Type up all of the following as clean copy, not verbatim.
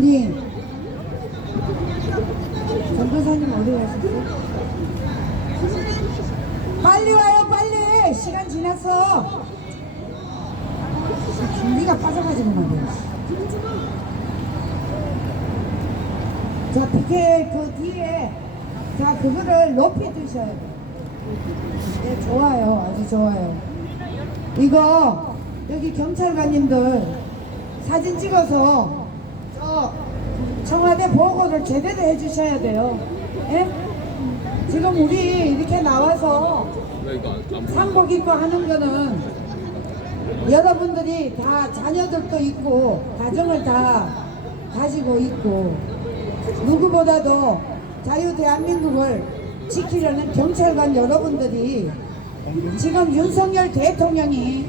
아니, 전도사님 어디 가셨어요? 빨리 와요, 빨리! 시간 지났어. 준비가 빠져가지고 말이야. 자, 피켓 그 뒤에, 자, 그거를 높이 드셔야 돼. 네, 좋아요. 아주 좋아요. 이거, 여기 경찰관님들 사진 찍어서 저 청와대 보고를 제대로 해주셔야 돼요. 예? 지금 우리 이렇게 나와서 상복 입고 하는 거는 여러분들이 다 자녀들도 있고 가정을 다 가지고 있고 누구보다도 자유 대한민국을 지키려는 경찰관 여러분들이 지금 윤석열 대통령이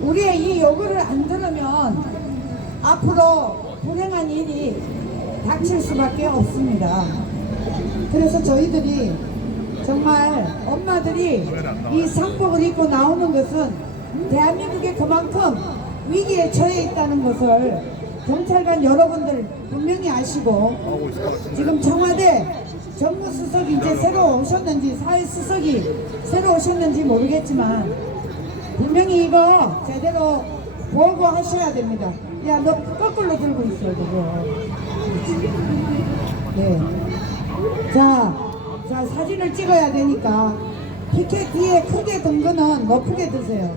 우리의 이 요구를 안 들으면 앞으로 불행한 일이 닥칠 수밖에 없습니다. 그래서 저희들이 정말 엄마들이 이 상복을 입고 나오는 것은 대한민국에 그만큼 위기에 처해 있다는 것을 경찰관 여러분들 분명히 아시고 지금 청와대 정무수석이 이제 새로 오셨는지 사회수석이 새로 오셨는지 모르겠지만 분명히 이거 제대로 보고하셔야 됩니다. 야, 너 거꾸로 들고 있어, 그거. 네. 자, 사진을 찍어야 되니까 피켓 뒤에 크게 든 거는 높게 드세요.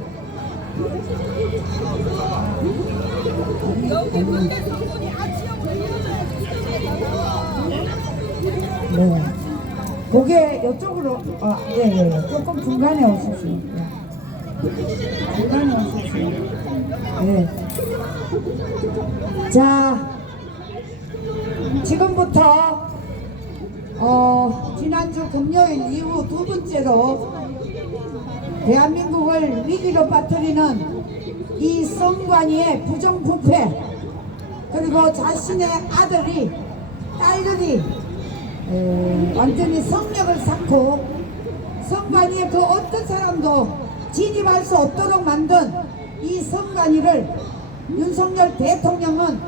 네. 고개 이쪽으로, 예. 조금 중간에 오십시오. 중간에 오십시오. 네. 자, 지금부터, 지난주 금요일 이후 두 번째로 대한민국을 위기로 빠뜨리는 이 성관이의 부정부패 그리고 자신의 아들이 딸들이 완전히 성력을 쌓고 성관이의 그 어떤 사람도 진입할 수 없도록 만든 이 성관이를 윤석열 대통령은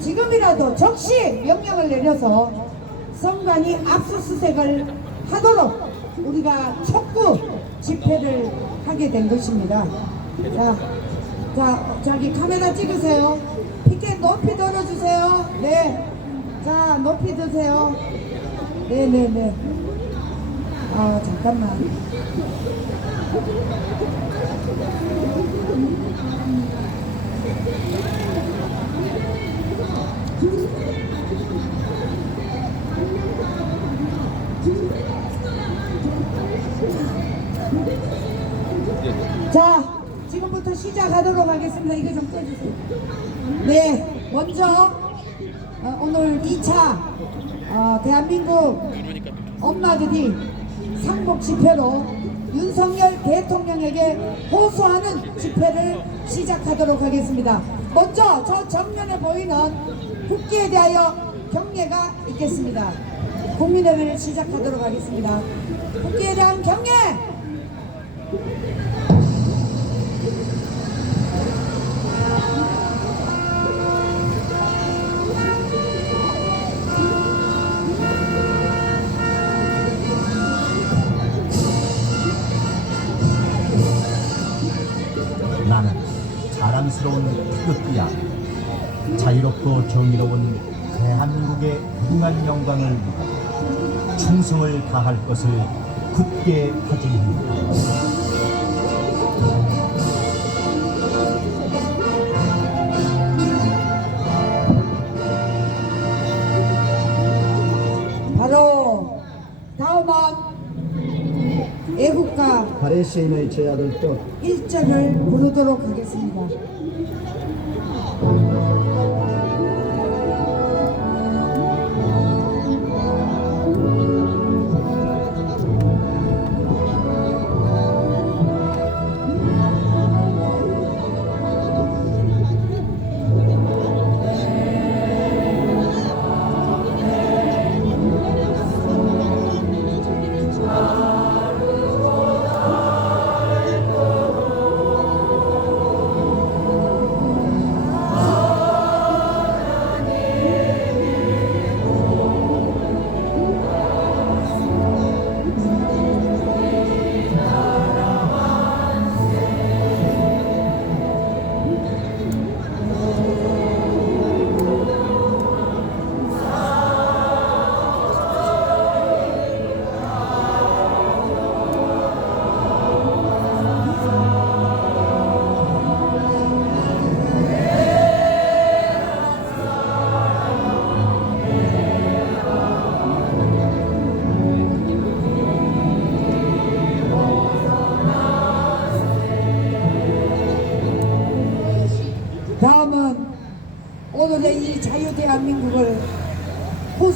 지금이라도 즉시 명령을 내려서 성관이 압수수색을 하도록 우리가 촉구 집회를 하게 된 것입니다. 자, 저기 카메라 찍으세요. 피켓 높이 들어주세요. 네. 자, 높이 드세요. 네네네. 아, 잠깐만. 자, 지금부터 시작하도록 하겠습니다. 이거 좀 꺼주세요. 네, 먼저 오늘 2차 대한민국 엄마들이 상복 집회로 윤석열 대통령에게 호소하는 집회를 시작하도록 하겠습니다. 먼저 저 정면에 보이는 국기에 대하여 경례가 있겠습니다. 국민의회를 시작하도록 하겠습니다. 국기에 대한 경례! 나는 자랑스러운 태극기야. 자유롭고 정의로운 대한민국의 무궁한 영광을 위해 충성을 다할 것을 굳게 다짐합니다. 바로 다음은 애국가 발해 시인의 제아들 뜻 1절을 부르도록 하겠습니다.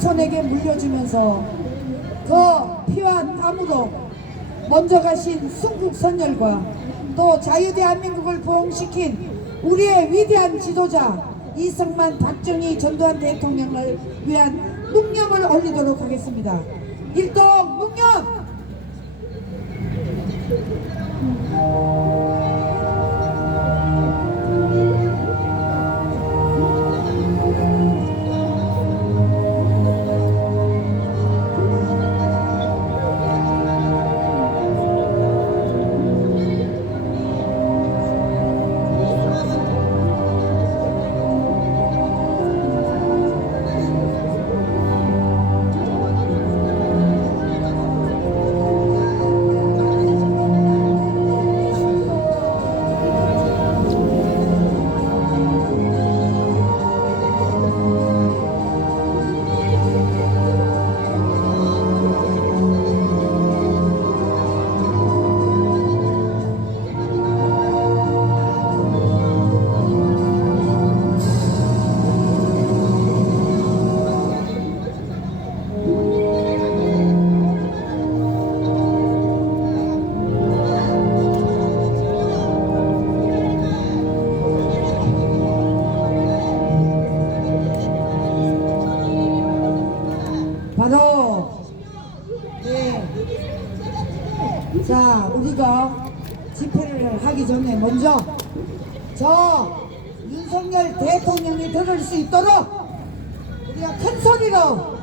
후손에게 물려주면서 그 피와 땀으로 먼저 가신 순국선열과 또 자유대한민국을 부흥시킨 우리의 위대한 지도자 이승만, 박정희, 전두환 대통령을 위한 묵념을 올리도록 하겠습니다. 일동 묵념! 바로 네. 자, 우리가 집회를 하기 전에 먼저 저 윤석열 대통령이 들을 수 있도록 우리가 큰 소리로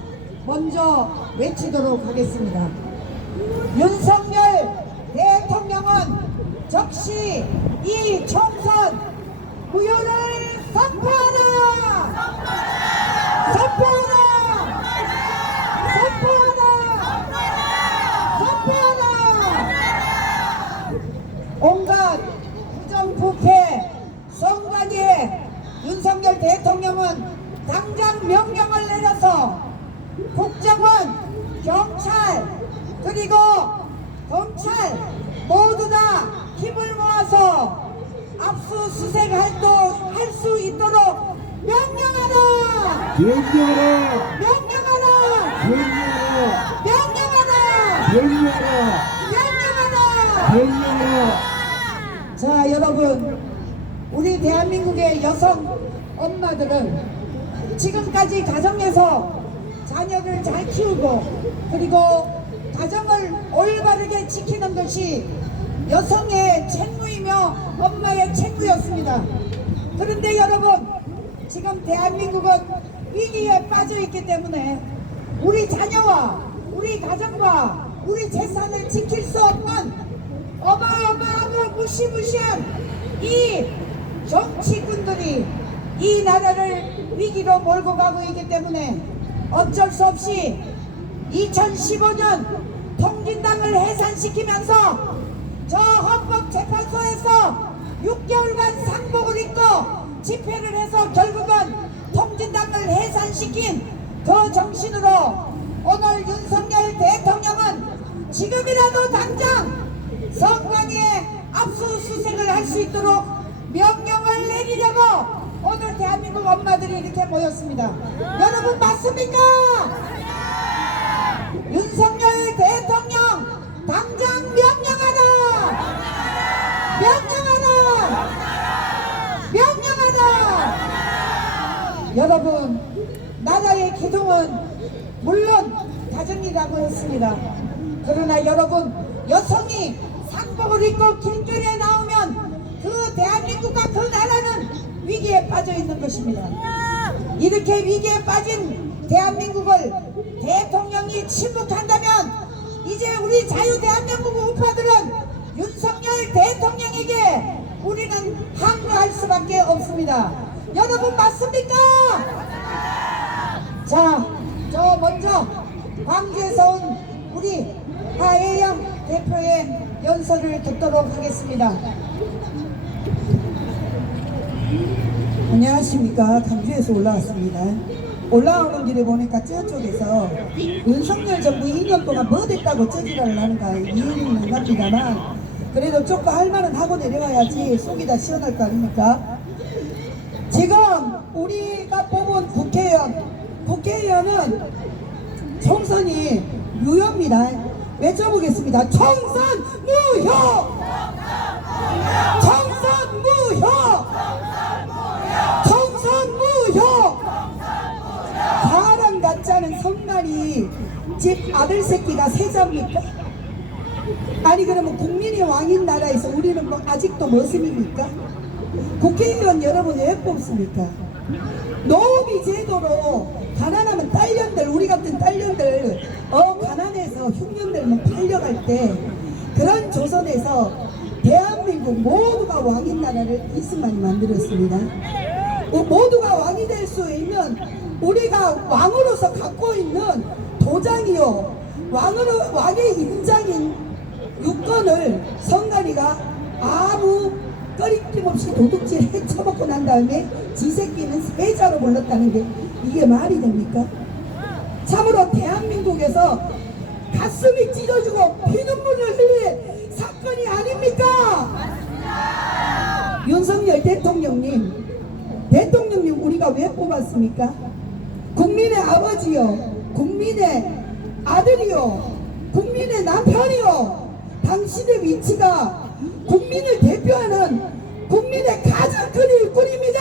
먼저 외치도록 하겠습니다. 윤석열 대통령은 즉시 이 총선 무효를 선포하라! 선포하라! 온갖 부정부패 선관위에 윤석열 대통령은 당장 명령을 내려서 국정원, 경찰, 그리고 검찰 모두 다 힘을 모아서 압수수색 활동할 수 있도록 명령하라! 명령하라! 명령하라! 명령하라! 명령하라! 명령하라! 명령하라! 명령하라! 자, 여러분, 우리 대한민국의 여성 엄마들은 지금까지 가정에서 자녀를 잘 키우고 그리고 가정을 올바르게 지키는 것이 여성의 책무이며 엄마의 책무였습니다. 그런데 여러분, 지금 대한민국은 위기에 빠져 있기 때문에 우리 자녀와 우리 가정과 우리 재산을 지킬 수 없는 어마어마하고 무시무시한 이 정치꾼들이 이 나라를 위기로 몰고 가고 있기 때문에 어쩔 수 없이 2015년 통진당을 해산시키면서 저 헌법재판소에서 6개월간 상복을 입고 집회를 해서 결국은 통진당을 해산시킨 그 정신으로 오늘 윤석열 대통령은 지금이라도 당장 선관위에 압수수색을 할 수 있도록 명령을 내리려고 오늘 대한민국 엄마들이 이렇게 모였습니다. 여러분 맞습니까? 윤석열 대통령 당장 명령하라! 명령하라! 명령하라! 여러분, 나라의 기둥은 물론 가정이라고 했습니다. 그러나 여러분, 여성이 상복을 입고 길거리에 나오면 그 대한민국과 그 나라는 위기에 빠져 있는 것입니다. 이렇게 위기에 빠진 대한민국을 대통령이 침묵한다면 이제 우리 자유대한민국 우파들은 윤석열 대통령에게 우리는 항거할 수밖에 없습니다. 여러분 맞습니까? 자, 저 먼저 광주에서 온 우리 하혜영 대표의 연설을 듣도록 하겠습니다. 안녕하십니까. 광주에서 올라왔습니다. 올라오는 길에 보니까 저쪽에서 윤석열 정부 2년 동안 뭐 됐다고 쩌지랄을 하는가 이해는 갑니다만 그래도 조금 할 말은 하고 내려와야지 속이 다 시원할 거 아닙니까? 지금 우리가 뽑은 국회의원 국회의원은 총선이 무효입니다. 외쳐보겠습니다. 총선 무효! 총선 무효! 총선 무효! 사람 같지 않은 성난이 집 아들 새끼가 세자입니까? 아니 그러면 국민이 왕인 나라에서 우리는 뭐 아직도 머슴입니까? 국회의원 여러분 왜 뽑습니까? 노비 제도로 가난하면 딸년들 우리 같은 딸년들 가난해서 흉년들만 팔려갈 때 그런 조선에서 대한민국 모두가 왕인 나라를 이승만이 만들었습니다. 모두가 왕이 될 수 있는 우리가 왕으로서 갖고 있는 도장이요 왕의 인장인 유권을 성가리가 아무 꺼리낌 없이 도둑질 해쳐먹고 난 다음에 지 새끼는 세자로 불렀다는 게 이게 말이 됩니까? 참으로 대한민국에서 가슴이 찢어지고 피눈물을 흘릴 사건이 아닙니까? 윤석열 대통령님 우리가 왜 뽑았습니까? 국민의 아버지요 국민의 아들이요 국민의 남편이요 당신의 위치가 국민을 대표하는 국민의 가장 큰 일꾼입니다.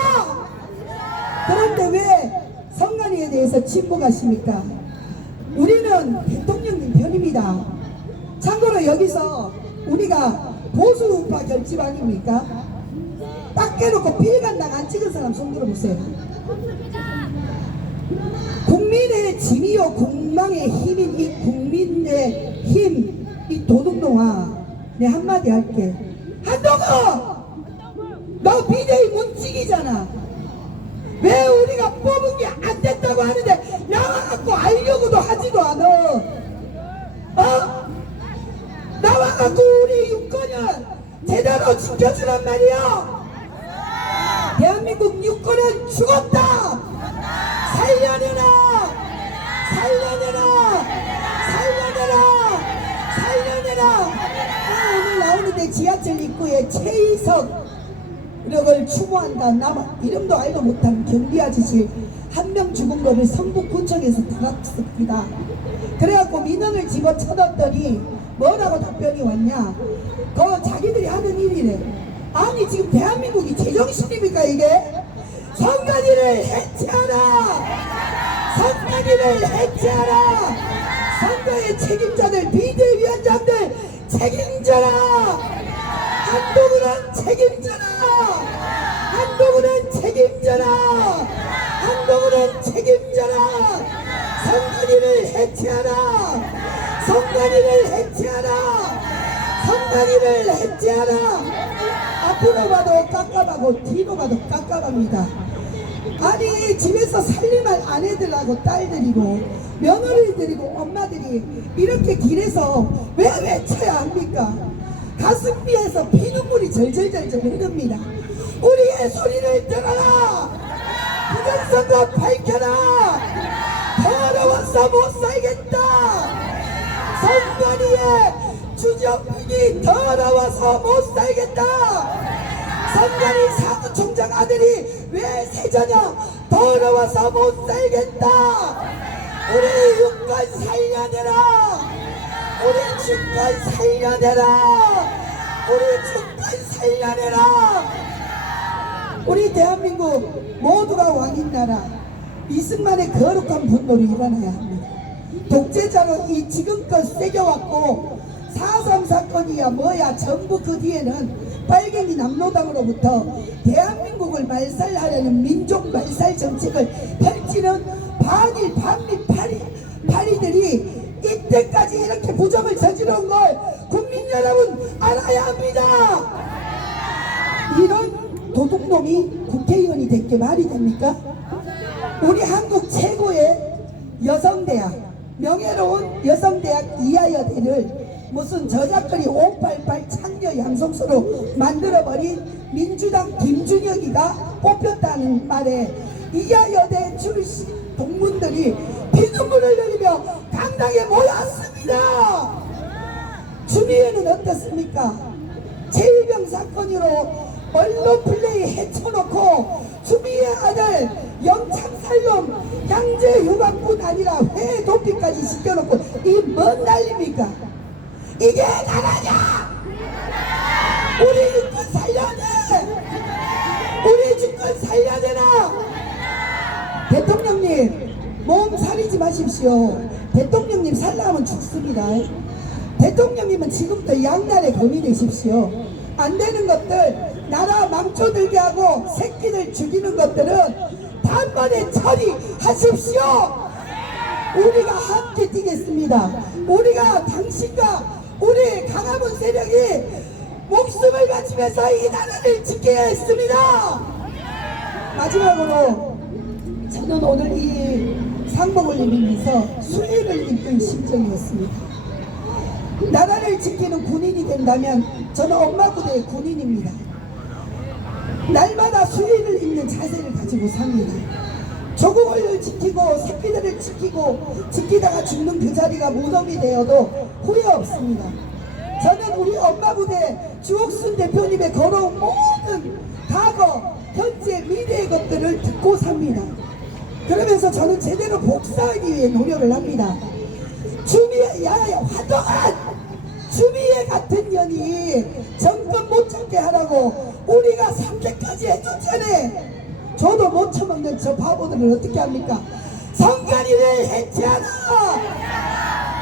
그런데 왜 성관이에 대해서 침묵하십니까? 우리는 대통령님 편입니다. 참고로 여기서 우리가 보수우파 결집 아닙니까? 딱 깨놓고 필간당 안 찍은 사람 손 들어보세요. 국민의 짐이요 국망의 힘인 이 국민의 힘, 이 도둑놈아 내 한마디 할게. 한동훈! 너 비대위 문직이잖아. 왜 우리가 뽑은 게 안 됐다고 하는데 나와갖고 알려고도 하지도 않아. 나와갖고 우리 유권을 제대로 지켜주란 말이야. 대한민국 유권은 죽었다. 살려내라. 살려내라. 살려내라. 살려내라. 오늘 나오는데 지하철 입구에 최희석 이걸 추모한다. 나 이름도 알도 못한 경비 아저씨 한 명 죽은 거를 성북구청에서 달았습니다. 그래갖고 민원을 집어쳐놨더니 뭐라고 답변이 왔냐? 그거 자기들이 하는 일이래. 아니 지금 대한민국이 제정신입니까 이게? 선관위를 해체하라! 선관위를 해체하라! 선거의 책임자들 비대위원장들 책임져라! 한동훈은 책임져라! 한동훈은 책임져라! 한동훈은 책임져라! 선관위를 해체하라! 선관위를 해체하라! 선관위를 해체하라! 앞으로 봐도 깝깝하고 뒤로 봐도 깝깝합니다. 아니 집에서 살림할 아내들하고 딸들이고 며느리들이고 엄마들이 이렇게 길에서 왜 외쳐야 합니까? 가슴비에서 피눈물이 절절절절 흐릅니다. 우리의 소리를 들어라. 부정선거 밝혀라. 더러워서 못 살겠다. 선관위에 주정민이 더러워서 못 살겠다. 선관위 사무총장 아들이 왜 세자냐. 더러워서 못 살겠다. 우리 유권 살려내라. 우리 주권 살려내라. 우리 주권 살려내라. 우리 대한민국 모두가 왕인 나라 이승만의 거룩한 분노로 일어나야 합니다. 독재자로 이 지금껏 새겨왔고 4.3 사건이야 뭐야 전부 그 뒤에는 빨갱이 남로당으로부터 대한민국을 말살하려는 민족 말살 정책을 펼치는 반일 반미 파리들이 이때까지 이렇게 부정을 저지른 걸 국민 여러분 알아야 합니다. 이런 도둑놈이 국회의원이 된 게 말이 됩니까? 우리 한국 최고의 여성대학 명예로운 여성대학 이하여대를 무슨 저작거리 588 창녀 양성소로 만들어버린 민주당 김준혁이가 뽑혔다는 말에 이하여대 출신 동문들이 피눈물을 흘리며 강당에 모였습니다. 주미애는 어떻습니까? 제1병 사건으로 언론 플레이 해쳐놓고 주미애 아들 영창 살롱 양재 휴가뿐 아니라 회 도피까지 시켜놓고 이 뭔 난리입니까? 이게 나라냐? 우리 인권 살려야 돼! 우리 인권 살려야 되나? 대통령님 몸 사리지 마십시오. 대통령님 살라면 죽습니다. 대통령님은 지금부터 양날의 검이 되십시오. 안 되는 것들, 나라 망쳐들게 하고 새끼들 죽이는 것들은 단번에 처리하십시오. 우리가 함께 뛰겠습니다. 우리가 당신과 우리 강화문 세력이 목숨을 바치면서 이 나라를 지켜야 했습니다. 마지막으로 저는 오늘 이 상복을 입으면서 수혜를 입은 심정이었습니다. 나라를 지키는 군인이 된다면 저는 엄마 부대의 군인입니다. 날마다 수의를 입는 자세를 가지고 삽니다. 조국을 지키고 새끼들을 지키고 지키다가 죽는 그 자리가 무덤이 되어도 후회 없습니다. 저는 우리 엄마 부대 주옥순 대표님의 걸어온 모든 과거, 현재, 미래의 것들을 듣고 삽니다. 그러면서 저는 제대로 복사하기 위해 노력을 합니다. 주미의 야야 화동한 주미의 같은 년이 정권 못 잡게 하라고 우리가 3대까지 해줬잖아요. 저도 못 처먹는 저 바보들을 어떻게 합니까? 성관이를 해체하라!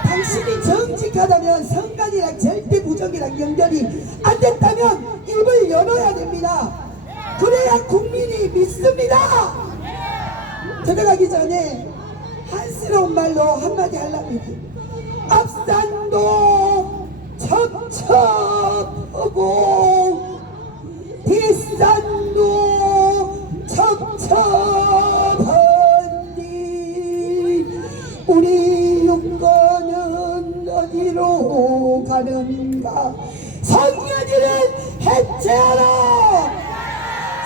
당신이 정직하다면 성관이랑 절대 부정이랑 연결이 안 됐다면 입을 열어야 됩니다. 그래야 국민이 믿습니다. 들어가기 전에 한스러운 말로 한마디 하랍니다. 앞산도 첩첩하고 뒷산도 첩첩하니 우리 육가는 어디로 가는가? 성관이를 해체하라!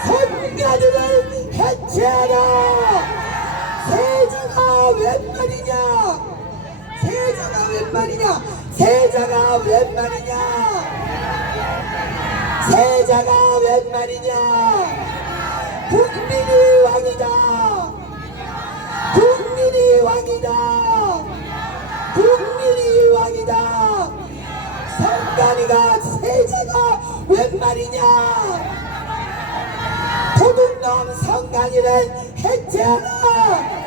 성관이를 해체하라! 세자가 웬 말이냐? 세자가 웬 말이냐? 세자가 웬 말이냐? 세자가 웬 말이냐? 국민이 왕이다. 국민이 왕이다. 국민이 왕이다. 성관이가 세자가 웬 말이냐? 도둑놈 성관이를 해체하라.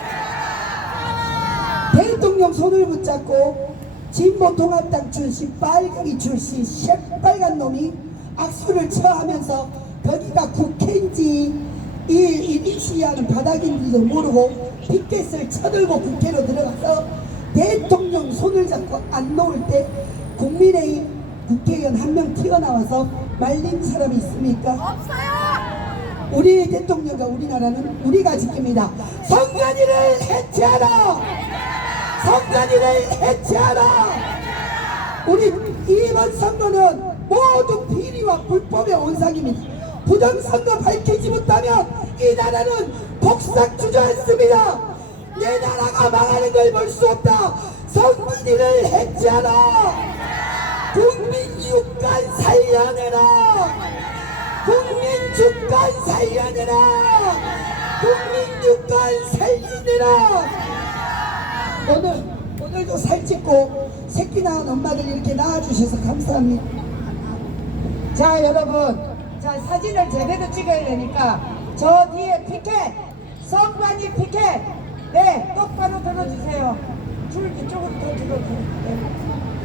대통령 손을 붙잡고 진보통합당 출신 빨갱이 출신 새빨간 놈이 악수를 쳐하면서 거기가 국회인지 이 시야는 바닥인지도 모르고 피켓을 쳐들고 국회로 들어가서 대통령 손을 잡고 안 놓을 때 국민의힘 국회의원 한 명 튀어나와서 말린 사람이 있습니까? 없어요! 우리 대통령과 우리나라는 우리가 지킵니다. 성관이를 해체하라! 성관이를 해체하라! 우리 이번 선거는 모두 비리와 불법의 온상입니다. 부정선거 밝히지 못하면 이 나라는 폭삭 주저앉습니다. 내 나라가 망하는 걸 볼 수 없다. 성관이를 해체하라. 국민 육간 살려내라. 국민 주간 살려내라. 국민 육간 살려내라. 오늘도 살찌고 새끼 낳은 엄마들 이렇게 낳아주셔서 감사합니다. 자 여러분, 자 사진을 제대로 찍어야 되니까 저 뒤에 피켓, 성관이 피켓, 네 똑바로 들어주세요. 줄 이쪽으로 더 들어주세요. 네.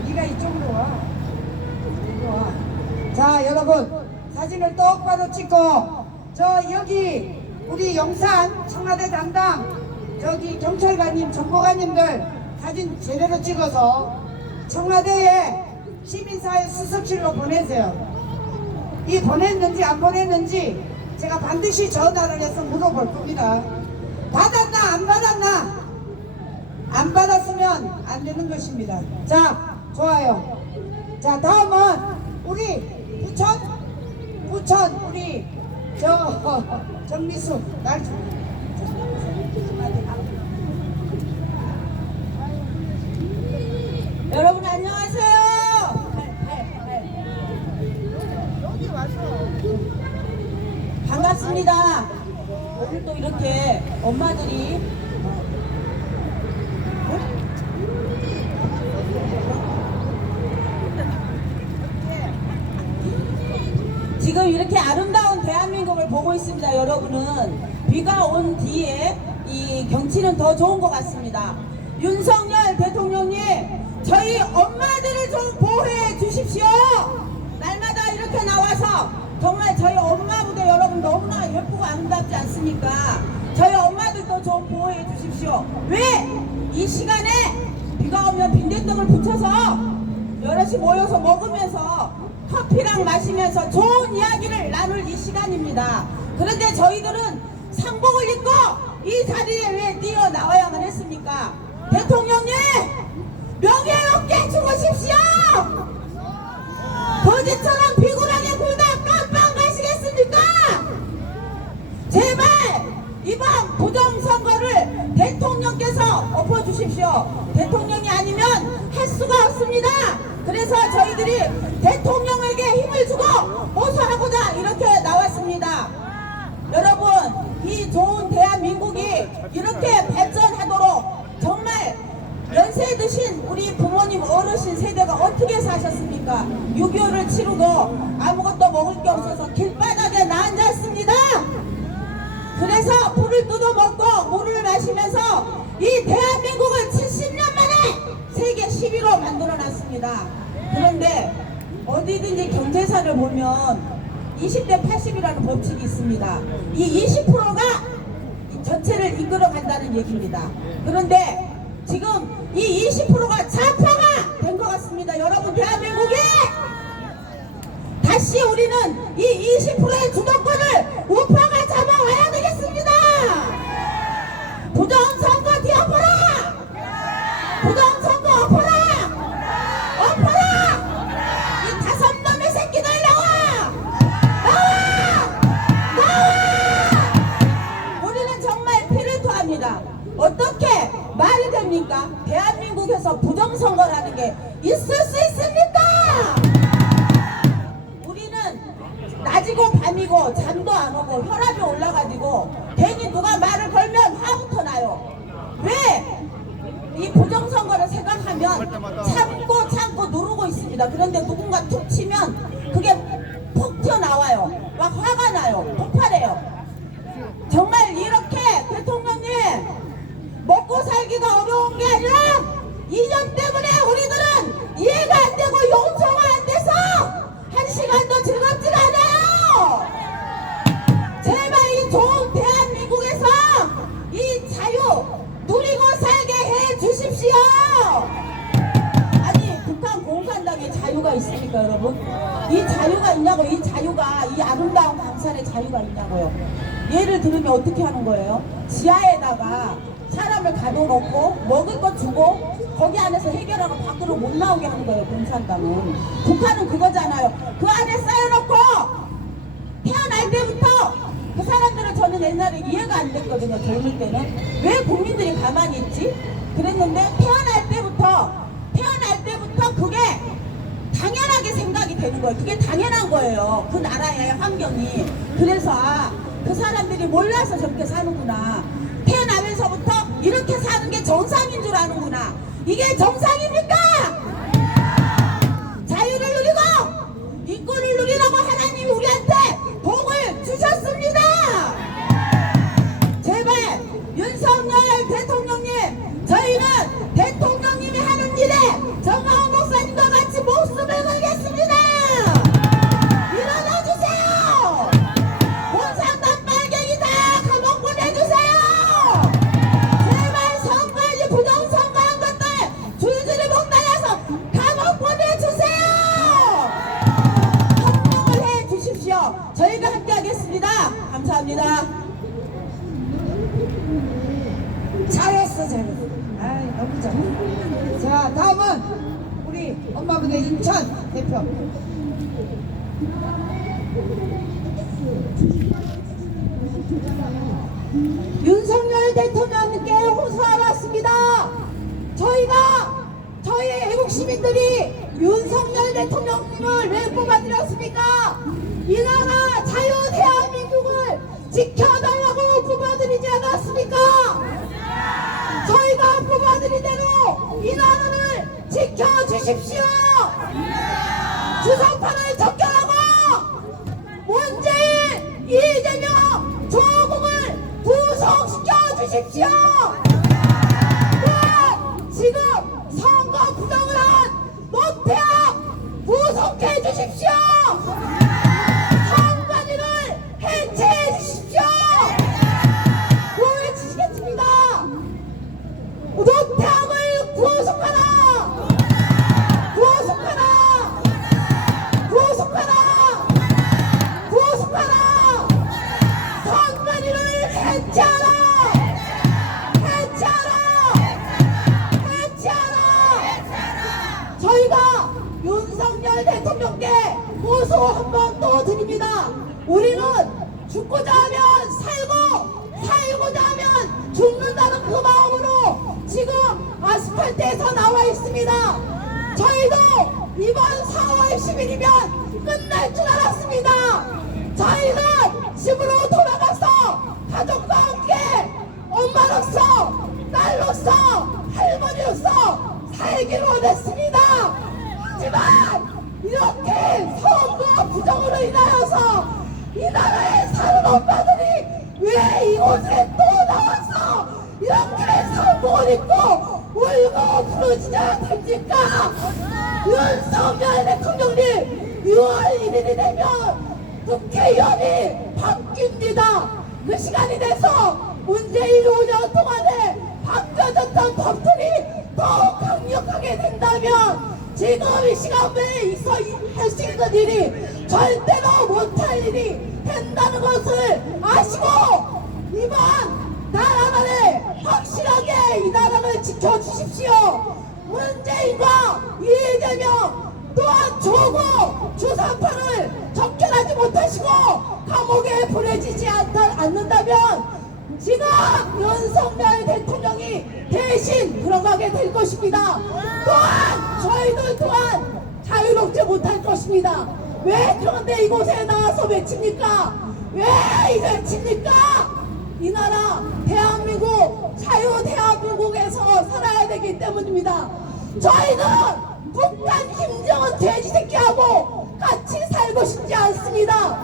네가 이쪽으로 와. 이리 와. 자 여러분, 사진을 똑바로 찍고 저 여기 우리 용산 청와대 담당 저기 경찰관님, 정보관님들 사진 제대로 찍어서 청와대에 시민사회 수석실로 보내세요. 이 보냈는지 안 보냈는지 제가 반드시 전화를 해서 물어볼 겁니다. 받았나 안 받았나? 안 받았으면 안 되는 것입니다. 자, 좋아요. 자, 다음은 우리 부천 우리 정미수 날 좀. 여러분 안녕하세요. 여기 와서 반갑습니다. 오늘 또 이렇게 엄마들이 지금 이렇게 아름다운 대한민국을 보고 있습니다. 여러분은 비가 온 뒤에 이 경치는 더 좋은 것 같습니다. 윤석열 대통령님, 저희 엄마들을 좀 보호해 주십시오. 날마다 이렇게 나와서 정말 저희 엄마 부대 여러분 너무나 예쁘고 아름답지 않습니까? 저희 엄마들도 좀 보호해 주십시오. 왜? 이 시간에 비가 오면 빈대떡을 붙여서 여럿이 모여서 먹으면서 커피랑 마시면서 좋은 이야기를 나눌 이 시간입니다. 그런데 저희들은 상복을 입고 이 자리에 왜 뛰어나와야만 했습니까? 대통령님, 명예 없게 죽으십시오. 거지처럼 비굴하게 굴다 깜빵 가시겠습니까? 제발 이번 부정선거를 대통령께서 엎어주십시오. 대통령이 아니면 할 수가 없습니다. 그래서 저희들이 대통령에게 힘을 주고 호소하고자 이렇게 나왔습니다. 여러분, 이 좋은 대한민국이 이렇게 발전하도록 정말 연세 드신 우리 부모님 어르신 세대가 어떻게 사셨습니까? 6.25를 치르고 아무것도 먹을 게 없어서 길바닥에 앉았습니다. 그래서 불을 뜯어먹고 물을 마시면서 이 대한민국을 70년 만에 세계 10위로 만들어놨습니다. 그런데 어디든지 경제사를 보면 20대 80이라는 법칙이 있습니다. 이 20%가 전체를 이끌어 간다는 얘기입니다. 그런데 지금 이 20%가 좌파가 된 것 같습니다. 여러분, 대한민국이 다시 우리는 이 20%의 주도권을 우파가 잡아와야 되겠습니다. 부정선거 뒤엎어라! 부정선거 엎어라! 엎어라! 이 5놈의 새끼들 나와! 나와! 우리는 정말 피를 토합니다. 어떻게 말이 됩니까? 대한민국에서 부정선거라는 게 있을 수 있습니까? 우리는 낮이고 밤이고 잠도 안 오고 혈압이 올라가지고 괜히 누가 말을 걸면 화부터 나요. 왜? 이 부정선거를 생각하면 참고 누르고 있습니다. 그런데 누군가 툭 치면 그게 폭 튀어나와요. 막 화가 나요. 폭발해요. 정말 이렇게 대통령님, 먹고 살기가 어려운 게 아니라 이념 때문에 우리들은 이해가 안 되고 용서가 안 돼서 한 시간도 즐겁질 않아요. 제발 이 좋은 대한민국에서 이 자유 누리고 살게 해 주십시오. 아니, 북한 공산당에 자유가 있습니까, 여러분? 이 자유가 있냐고. 이 자유가, 이 아름다운 강산에 자유가 있냐고요. 예를 들으면 어떻게 하는 거예요? 지하에다가 사람을 가둬놓고 먹을 것 주고 거기 안에서 해결하고 밖으로 못 나오게 하는 거예요. 공산당은. 북한은 그거잖아요. 그 안에 쌓여놓고 태어날 때부터 그 사람들은 저는 옛날에 이해가 안 됐거든요. 젊을 때는 왜 국민들이 가만히 있지? 그랬는데 태어날 때부터 그게 당연하게 생각이 되는 거예요. 그게 당연한 거예요. 그 나라의 환경이. 그래서 그 사람들이 몰라서 저렇게 사는구나. 태어나면서부터 이렇게 사는 게 정상인 줄 아는구나. 이게 정상입니까? 자유를 누리고 인권을 누리라고 하나님이 우리한테 복을 주셨습니다. 제발 윤석열 대통령님, 저희는 대통령님이 하는 일에 정강원 목사님과 같이 목숨을 걸겠습니다. 일어나주세요. 공산당 빨갱이 다 감옥 보내주세요. 제발 선거지 부정선거한 것들 줄줄이 목달아서 감옥 보내주세요. 협력을 해주십시오. 저희가 함께하겠습니다. 감사합니다. 잘했어. 아이, 너무 잘했어. 자, 다음은 우리 엄마부대 인천 대표. 윤석열 대통령님께 호소하러 왔습니다. 저희 애국 시민들이 윤석열 대통령님을 왜 뽑아드렸습니까? 이 나라 자유 대한민국을 지켜달라고 뽑아드리지 않았습니까? 이 나라를 지켜주십시오. 주선판을 적결하고 문재인, 이재명, 조국을 구속시켜 주십시오. 네, 지금 선거 부정을 한 노태악 구속해 주십시오. 선관위를 해체해 주십시오. 보여주시겠습니다. 노태악을 구속하라. 구속하라. 구속하라. 구속하라. 선관위를 해체하라. 해체하라. 해체하라. 저희가 윤석열 대통령께 고소 한 번 또 드립니다. 우리는 죽고자 하면 살고 살고자 하면 죽는다는 그 마음으로 지금 아스팔트에서 나와 있습니다. 저희도 이번 4월 10일이면 끝날 줄 알았습니다. 저희는 집으로 돌아가서 가족과 함께 엄마로서 딸로서 할머니로서 살기를 원했습니다. 하지만 이렇게 선거 부정으로 인하여서 이 나라에 사는 엄마들이 왜 이곳에 또 나와서 이렇게 선복을 입고 울고 부르짖어야 됩니까? 윤석열 대통령님 6월 1일이 되면 국회의원이 바뀝니다. 그 시간이 돼서 문재인 5년 동안에 바뀌어졌던 법들이 더 강력하게 된다면 지금 이 시간에 있어 할 수 있는 일이 절대로 못할 일이 된다는 것을 아시고 이번 나라를 확실하게 이 나라를 지켜주십시오. 문재인과 이재명 또한 조국 주사파를 적결하지 못하시고 감옥에 보내지지 않는다면 지금 윤석열 대통령이 대신 들어가게 될 것입니다. 또한 저희들 또한 자유롭지 못할 것입니다. 왜 그런데 이곳에 나와서 외칩니까? 왜 이 외칩니까? 이 나라 대한민국 자유 대한민국에서 살아야 되기 때문입니다. 저희는 북한 김정은 돼지 새끼하고 같이 살고 싶지 않습니다.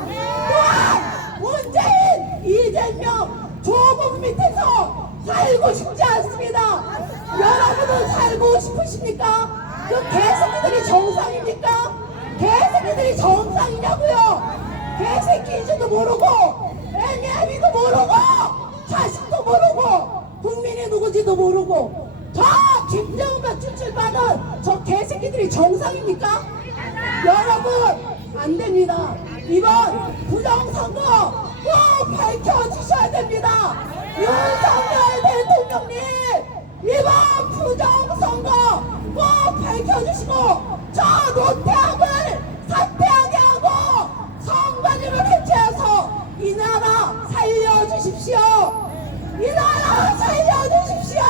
또한 문재인, 이재명, 조국 밑에서 살고 싶지 않습니다. 여러분은 살고 싶으십니까? 그 개새끼들이 정상입니까? 개새끼들이 정상이냐고요? 개새끼인지도 모르고 애미애미도 모르고 자식도 모르고 국민이 누구지도 모르고 저 김정은과 추출받은 저 개새끼들이 정상입니까? 여러분 안됩니다. 이번 부정선거 꼭 밝혀주셔야 됩니다. 윤석열 대통령님 이번 부정선거 꼭 밝혀주시고 저 노태악을 사퇴하게 하고 선관위를 해체해서 이 나라 살려주십시오. 이 나라 살려주십시오.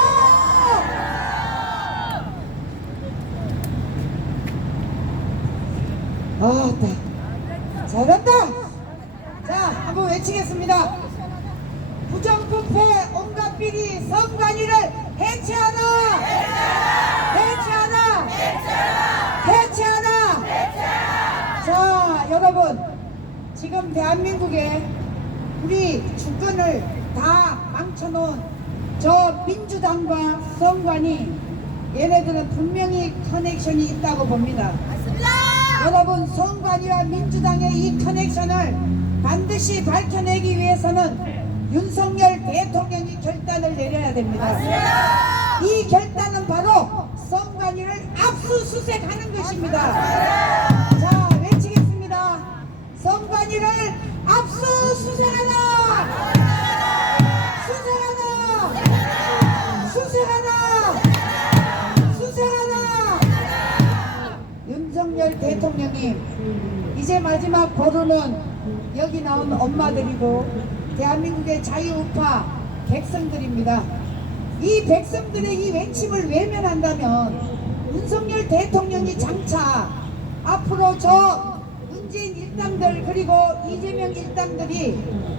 네. 잘한다. 자, 한번 외치겠습니다. 부정부패 온갖 비리 선관위를 해체하라. 해체하라. 해체하라. 자, 여러분, 지금 대한민국에 우리 주권을 다 망쳐놓은 저 민주당과 선관위, 얘네들은 분명히 커넥션이 있다고 봅니다. 여러분, 선관위와 민주당의 이 커넥션을 반드시 밝혀내기 위해서는 윤석열 대통령이 결단을 내려야 됩니다. 이 결단은 바로 선관위를 압수수색하는 것입니다. 자, 외치겠습니다. 선관위를 압수수색하라! 수색하라! 수색하라! 수색하라! 윤석열 대통령님, 이제 마지막 보루는 여기 나온 엄마들이고 대한민국의 자유우파 백성들입니다. 이 백성들의 이 외침을 외면한다면 윤석열 대통령이 장차 앞으로 저 문재인 일당들 그리고 이재명 일당들이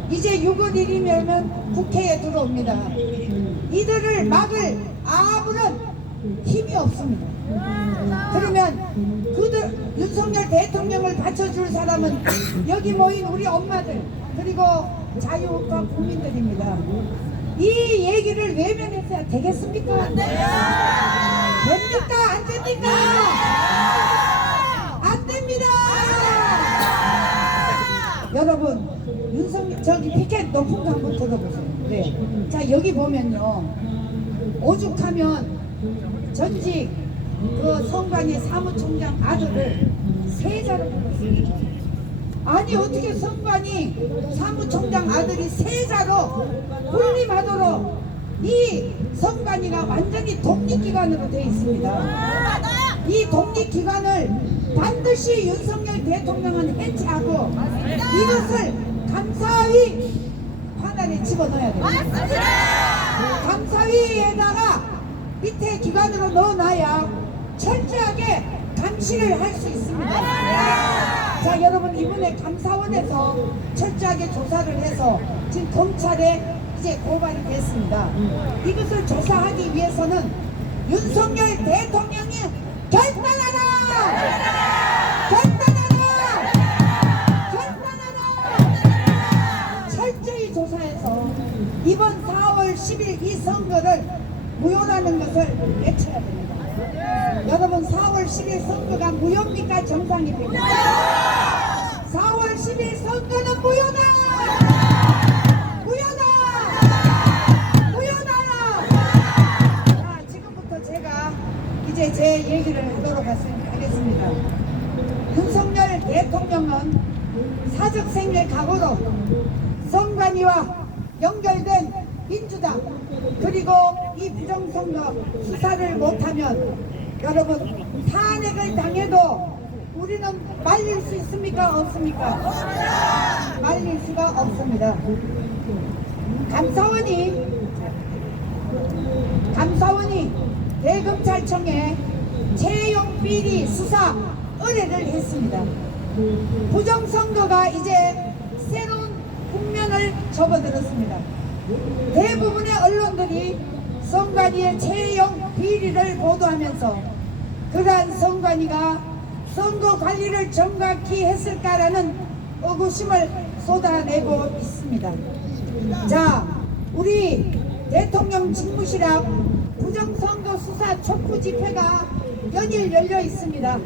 이제 6월 1일이면 국회에 들어옵니다. 이들을 막을 아무런 힘이 없습니다. 그러면 그들 윤석열 대통령을 받쳐줄 사람은 여기 모인 우리 엄마들 그리고 자유우파 국민들입니다. 이 얘기를 외면해서 되겠습니까? 됩니까? 안 됩니까? 안 됩니다. 여러분 윤석열 저기 피켓 높은 거 한번 들어보세요. 네. 자 여기 보면요 오죽하면 전직 그 성관이 사무총장 아들을 세자로 뽑았습니다. 아니 어떻게 성관이 사무총장 아들이 세자로 군림하도록 이 성관이가 완전히 독립기관으로 되어 있습니다. 이 독립기관을 반드시 윤석열 대통령은 해체하고 이것을 감사위 판단에 집어넣어야 됩니다. 감사위에다가 밑에 기관으로 넣어놔야 철저하게 감시를 할 수 있습니다. 자 여러분 이번에 감사원에서 철저하게 조사를 해서 지금 검찰에 이제 고발이 됐습니다. 이것을 조사하기 위해서는 윤석열 대통령이 결단하라! 결단하라! 결단하라! 철저히 조사해서 이번 4월 10일 이 선거를 무효라는 것을 외쳐야 됩니다. 여러분 4월 10일 선거가 무효입니까? 정상입니까? 4월 10일 선거는 무효다! 무효다! 무효다! 자, 지금부터 제가 이제 제 얘기를 하도록 하겠습니다. 윤석열 대통령은 사적생의 각오로 성관이와 연결된 민주당 그리고 이 부정선거 수사를 못하면 여러분 탄핵을 당해도 우리는 말릴 수 있습니까? 없습니까? 말릴 수가 없습니다. 감사원이 대검찰청에 채용 비리 수사 의뢰를 했습니다. 부정선거가 이제 새로운 국면을 접어들었습니다. 대부분의 언론들이 성관이의 채용 비리를 보도하면서 그러한 성관이가 선거 관리를 정확히 했을까라는 의구심을 쏟아내고 있습니다. 자, 우리 대통령 집무실 앞 부정선거 수사 촉구 집회가 연일 열려 있습니다.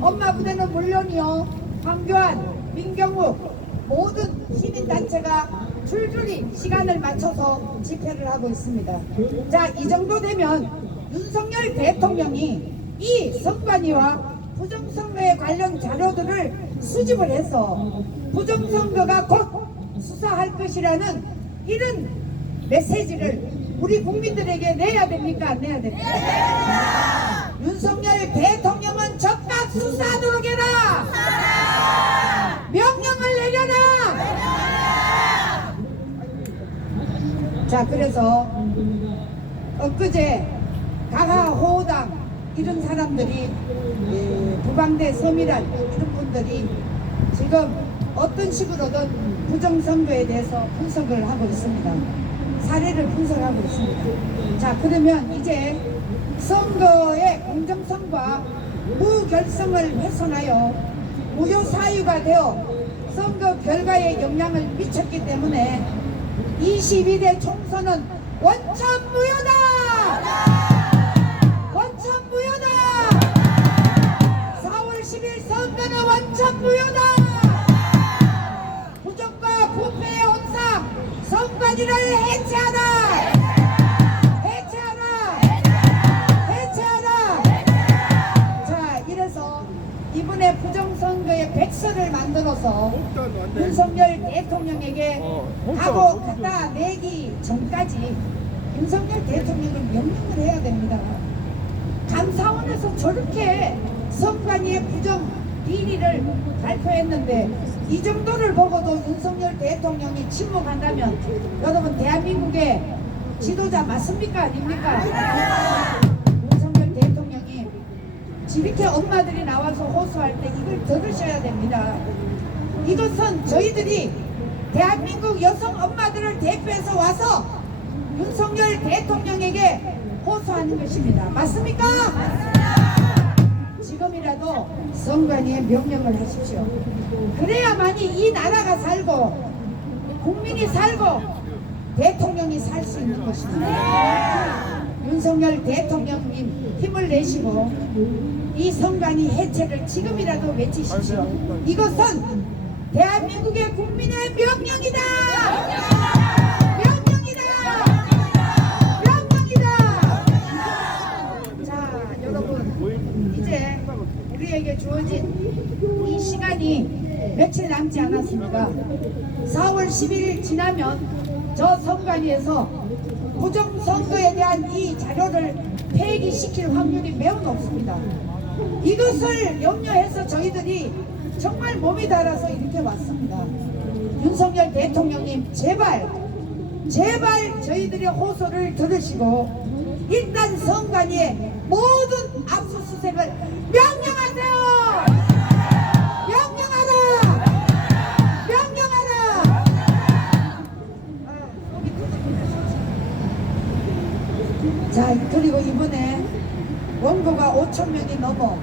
엄마 부대는 물론이요, 황교안, 민경욱 모든 시민단체가 줄줄이 시간을 맞춰서 집회를 하고 있습니다. 자, 이 정도 되면 윤석열 대통령이 이 선관위와 부정선거에 관련 자료들을 수집을 해서 부정선거가 곧 수사할 것이라는 이런 메시지를 우리 국민들에게 내야 됩니까? 안 내야 됩니까? 윤석열 대통령은 적각 수사하도록 해라! 명령을 내려라! 자, 그래서 엊그제 가하호당 이런 사람들이 부방대 서미란 이런 분들이 지금 어떤 식으로든 부정선거에 대해서 분석을 하고 있습니다. 사례를 분석하고 있습니다. 자, 그러면 이제 선거의 공정성과 무결성을 훼손하여 무효 사유가 되어 선거 결과에 영향을 미쳤기 때문에 22대 총선은 원천 무효다! 원천 무효다! 4월 10일 선거는 원천 무효다! 부정과 부패의 온상 선관위를 해체하라! 해체하라! 해체하라! 자, 이래서 이번에 부정선거의 백서를 만들어서 윤석열 대통령에게 하고 갖다 내기 전까지 윤석열 대통령을 명령을 해야 됩니다. 감사원에서 저렇게 선관위의 부정 비리를 발표했는데 이 정도를 보고도 윤석열 대통령이 침묵한다면 여러분 대한민국의 지도자 맞습니까? 아닙니까? 윤석열 대통령이 지리케 엄마들이 나와서 호소할 때 이걸 들으셔야 됩니다. 이것은 저희들이 대한민국 여성 엄마들을 대표해서 와서 윤석열 대통령에게 호소하는 것입니다. 맞습니까? 지금이라도 선관위에 명령을 하십시오. 그래야만이 이 나라가 살고 국민이 살고 대통령이 살 수 있는 것입니다. 윤석열 대통령님 힘을 내시고 이 선관위 해체를 지금이라도 외치십시오. 이것은 대한민국의 국민의 명령이다. 명령이다. 명령이다. 자, 여러분, 이제 우리에게 주어진 이 시간이 며칠 남지 않았습니다. 4월 11일 지나면 저 선관위에서 부정선거에 대한 이 자료를 폐기시킬 확률이 매우 높습니다. 이것을 염려해서 저희들이 정말 몸이 달아서 이렇게 왔습니다. 윤석열 대통령님 제발 저희들의 호소를 들으시고 일단 선관위의 모든 압수수색을 명령하세요. 명령하라. 명령하라. 자, 그리고 이번에 원고가 5,000명이 넘어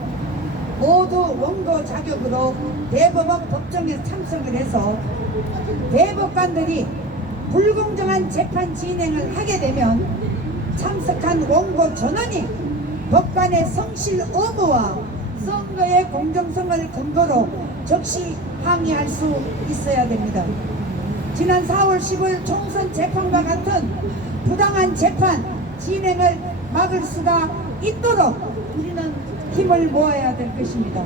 모두 원고 자격으로 대법원 법정에 참석을 해서 대법관들이 불공정한 재판 진행을 하게 되면 참석한 원고 전원이 법관의 성실 의무와 선거의 공정성을 근거로 즉시 항의할 수 있어야 됩니다. 지난 4월 15일 총선 재판과 같은 부당한 재판 진행을 막을 수가 있도록 우리는 힘을 모아야 될 것입니다.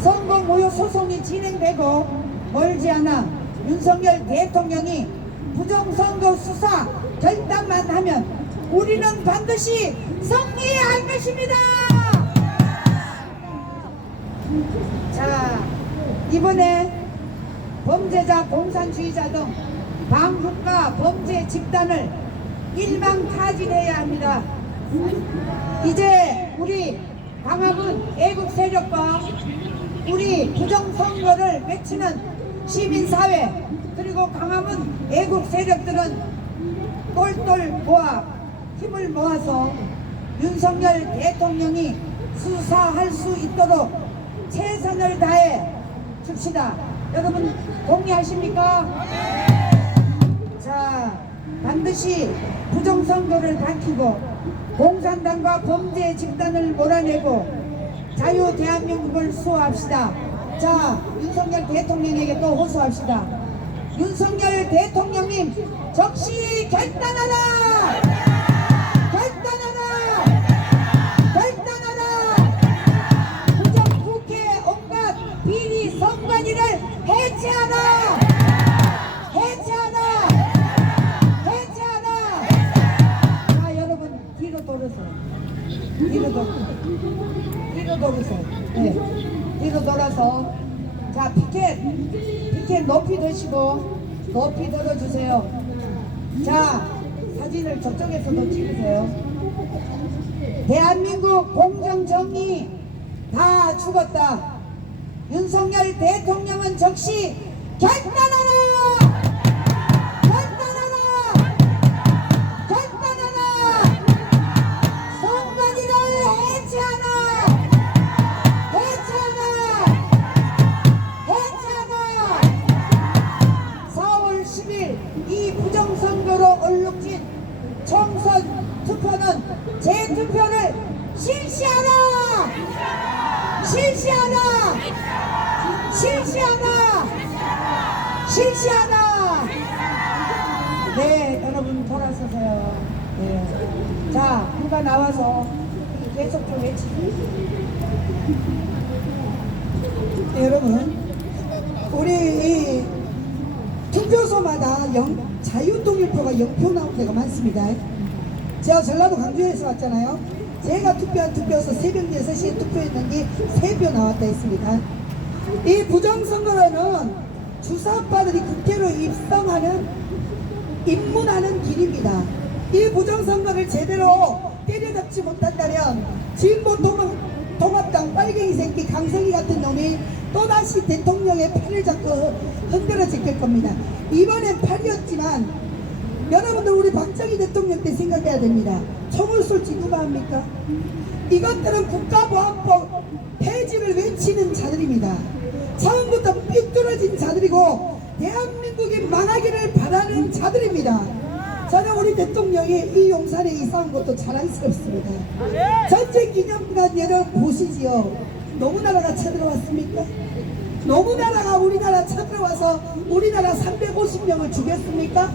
선거 모욕 소송이 진행되고 멀지 않아 윤석열 대통령이 부정선거 수사 결단만 하면 우리는 반드시 승리해야 할 것입니다. 자, 이번에 범죄자, 공산주의자 등 반국가 범죄 집단을 일망타진해야 합니다. 이제 우리 강화군 애국 세력과 우리 부정선거를 외치는 시민사회 그리고 강화군 애국 세력들은 똘똘 모아 힘을 모아서 윤석열 대통령이 수사할 수 있도록 최선을 다해 줍시다. 여러분 동의하십니까? 자, 반드시 부정선거를 밝히고 공산당과 범죄 집단을 몰아내고 자유 대한민국을 수호합시다. 자, 윤석열 대통령에게 또 호소합시다. 윤석열 대통령님 적시 결단하라! 결단하라! 결단하라! 부정국회 온갖 비리 선관위를 해체하라! 해체하라! 해체하라! 자, 여러분 뒤로 돌으세요. 뒤로 돌으세요. 네. 뒤로 돌아서 자, 피켓 높이 드시고 높이 들어주세요. 자, 사진을 저쪽에서도 찍으세요. 대한민국 공정정의 다 죽었다. 윤석열 대통령은 즉시 결단하라! 결단하라! 결단하라! 선관위를 해체하라! 해체하라! 해체하라! 4월 10일 이 부정선거로 얼룩진 총선 투표는 재투표를 실시하라! 실시하라! 실시하라! 실시하라! 네, 여러분 돌아서세요. 네. 자, 누가 나와서 계속 좀 외치세요. 네, 여러분, 우리 이 투표소마다 자유통일표가 0표 나온 데가 많습니다. 제가 전라도 강주에서 왔잖아요. 제가 투표한 투표소 새벽 6시에 투표했는데 3표 나왔다 했습니다. 이 부정선거는 주사파들이 국회로 입문하는 길입니다. 이 부정선거를 제대로 때려잡지 못한다면 진보 통합당 빨갱이 새끼 강성희 같은 놈이 또다시 대통령의 팔을 잡고 흔들어 제낄 겁니다. 이번엔 팔이었지만 여러분들 우리 박정희 대통령 때 생각해야 됩니다. 총을 쏠지 누가 합니까? 이것들은 국가보안법 폐지를 외치는 자들입니다. 처음부터 삐뚤어진 자들이고 대한민국이 망하기를 바라는 자들입니다. 저는 우리 대통령이 이 용산에 이사 온 것도 자랑스럽습니다. 전쟁기념관 여러분 보시지요. 노무나라가 쳐들어왔습니까? 노무나라가 우리나라 쳐들어와서 우리나라 350명을 죽였습니까?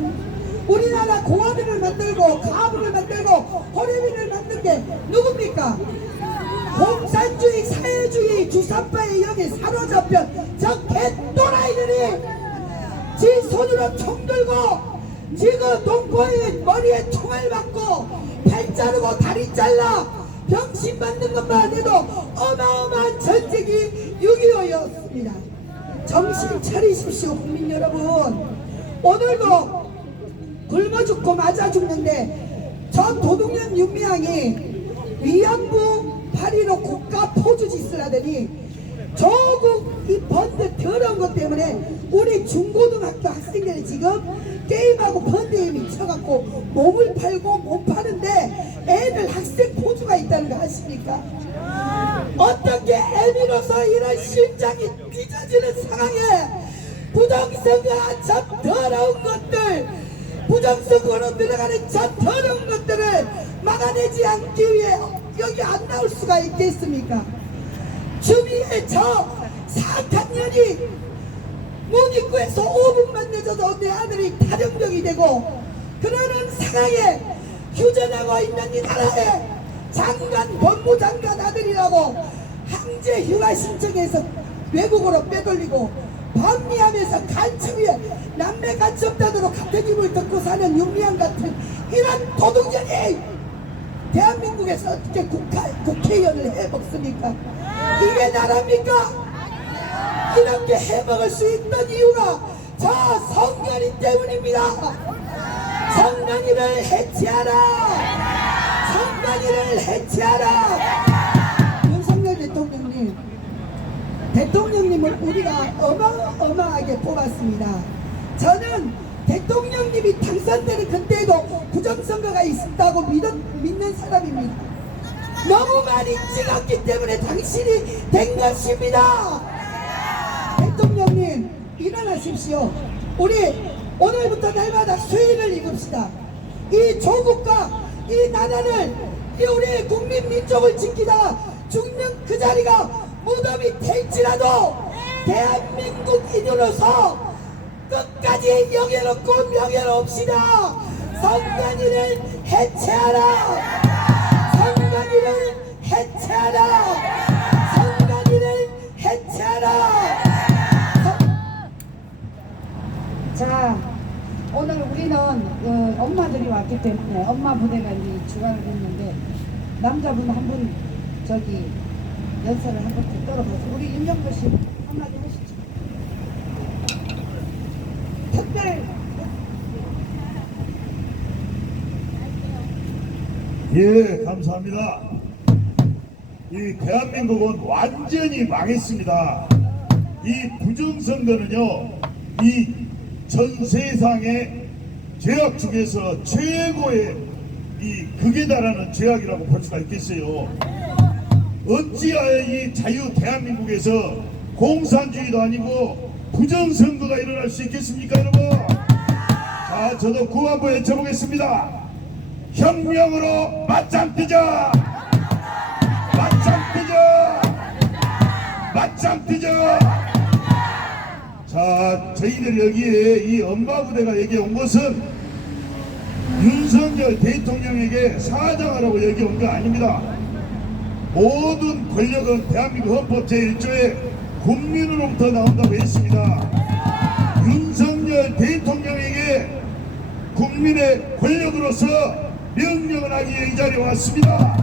우리나라 공화국을 만들고 가부를 만들고 호래비를 만든 게 누굽니까? 공산주의 사회주의 주사파의 영에 사로잡혀 저 개또라이들이 지 손으로 총 들고 지금 동포의 머리에 총을 맞고 팔 자르고 다리 잘라 병신 만든 것만 해도 어마어마한 전쟁이 6.25였습니다. 정신 차리십시오 국민 여러분. 오늘도 굶어 죽고 맞아 죽는데 저 도둑년 윤미향이 위안부 8.15 국가 포주 짓을 하더니 조국 이 번드 더러운 것 때문에 우리 중고등학교 학생들이 지금 게임하고 번드에 미쳐갖고 몸을 팔고 못 파는데 애들 학생 포주가 있다는 거 아십니까? 어떻게 애미로서 이런 심장이 찢어지는 상황에 부정선거와 저 더러운 것들 부정선거로 들어가는 저 더러운 것들을 막아내지 않기 위해 여기 안 나올 수가 있겠습니까? 주위에 저 사탄년이 문 입구에서 5분만 늦어도 내 아들이 탈영병이 되고 그러는 상황에 휴전하고 있는 이 나라에 장관 법무장관 아들이라고 항제 휴가 신청해서 외국으로 빼돌리고 반미하면서 간첩위에 남매 간첩단으로 같은 입을 듣고 사는 윤미향 같은 이런 도둑년이 대한민국에서 어떻게 국회의원을 해먹습니까? 이게 나라입니까? 이렇게 해먹을 수 있던 이유가 저 성년이 때문입니다. 성년이를 해체하라! 성년이를 해체하라! 윤석열 대통령님을 우리가 어마어마하게 뽑았습니다. 저는 대통령님이 당선되는 그때에도 부정선거가 있다고 믿는 사람입니다. 너무 많이 찍었기 때문에 당신이 된 것입니다. 대통령님 일어나십시오. 우리 오늘부터 날마다 수의를 입읍시다. 이 조국과 이 나라를 이 우리 국민 민족을 지키다가 죽는 그 자리가 무덤이 될지라도 대한민국인으로서 끝까지 영예롭고 명예롭시다. 성관이를 해체하라. 성관이를 해체하라. 성관이를 해체하라. 자, 오늘 우리는 엄마들이 왔기 때문에 엄마 부대가 이제 주관을 했는데 남자분 한 분 저기 연설을 한 번 떨어보세요. 우리 윤정도 씨 한마디 하시죠. 특별 예, 감사합니다. 이 대한민국은 완전히 망했습니다. 이 부정선거는요, 이 전 세상의 죄악 중에서 최고의 이 극에 달하는 죄악이라고 볼 수가 있겠어요. 어찌하여 이 자유 대한민국에서 공산주의도 아니고 부정선거가 일어날 수 있겠습니까, 여러분? 자, 저도 구호한번 외쳐보겠습니다. 혁명으로 맞짱 뜨자! 맞짱 뜨자! 맞짱 뜨자! 자, 저희들 여기에 이 엄마 부대가 여기 온 것은 윤석열 대통령에게 사과하라고 여기 온 거 아닙니다. 모든 권력은 대한민국 헌법 제1조에 국민으로부터 나온다고 했습니다. 윤석열 대통령에게 국민의 권력으로서 명령을 하기 위해 이 자리에 왔습니다.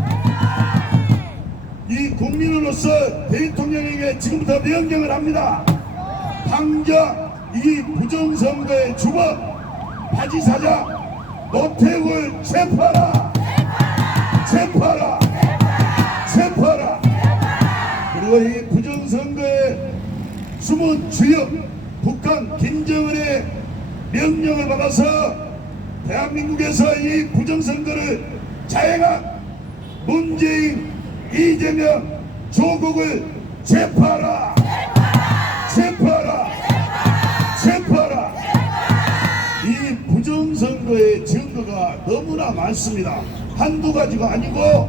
이 국민으로서 대통령에게 지금부터 명령을 합니다. 당장 이 부정선거의 주범 바지사장 노태우를 체포하라! 체포하라! 체포하라! 그리고 이 부정선거의 숨은 주역 북한 김정은의 명령을 받아서 대한민국에서 이 부정선거를 자행한 문재인, 이재명, 조국을 체포하라! 체포하라! 체포하라! 이 부정선거의 증거가 너무나 많습니다. 한두 가지가 아니고